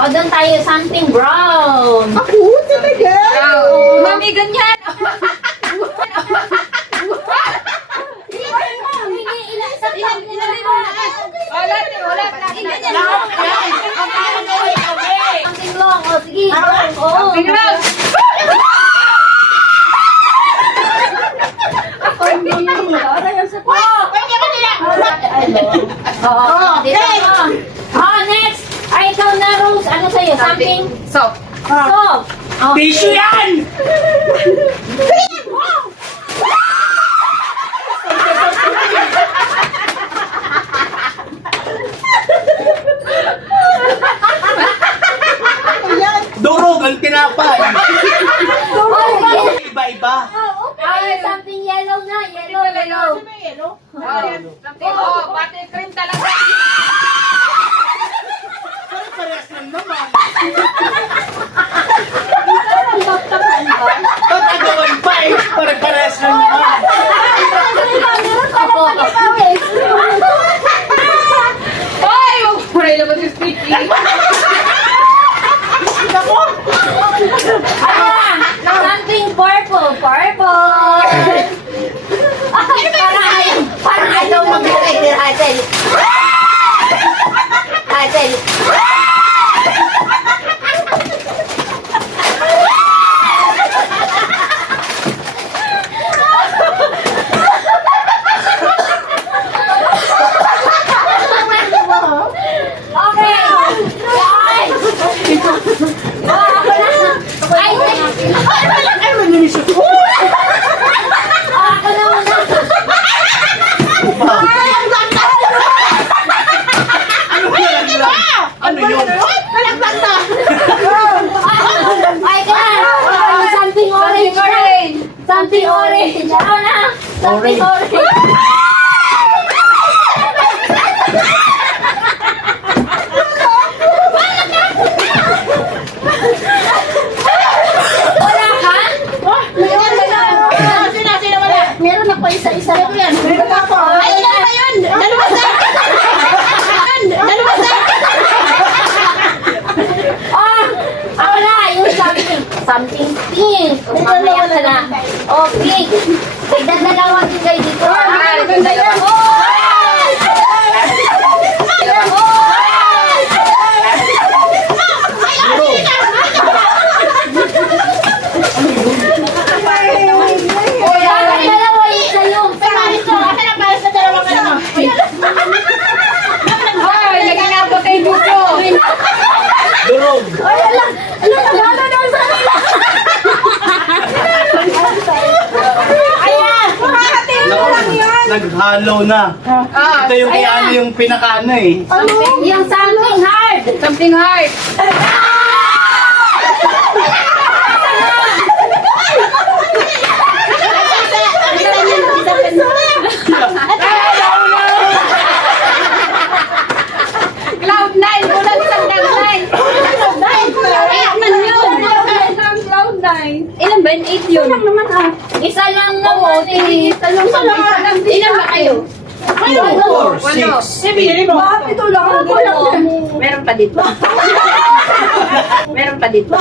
O, doon tayo, something brown. Ako, talaga? Mami, ganyan. Something long. O, sige. Oo. Next. Ay, ikaw na, Rose. Ano sa'yo? Something? Soap. Soap. Tissue yan! Durog ang tinapay. Iba-iba. Ay, something yellow na. Yellow. Pati cream talaga. Parehas lang naman. Ano Tatagawan pa eh. Parehas lang naman. Ay, magpuray naman si Sticky. Something purple. Parang ayaw mag-alay din, Hazel. Okay. Ako na muna. Ano yun? Ay, something orange. Something orange. Ako na. Something orange. Wala ka? Meron ako isa-isa. Meron ako. Ay, ilan ba yun? Dalawa sa Ako na. Yung something pink. Mamaya ka na. Oh, pink. May dadalawa din kayo dito. Ganda yan. Bakit dalawa yung sa'yo? Ay, naging abot ay buko. Durog. Naghalo na. Ito yung kay ano yung pinakaano eh. Yung something hard. Something hard. Cloud9. Bulan sa Cloud9. Cloud9. Ilan ba yun? 8 yun. Isa lang naman eh. Ilan ba kayo? 2, 4, 6. Meron pa dito. Meron pa dito.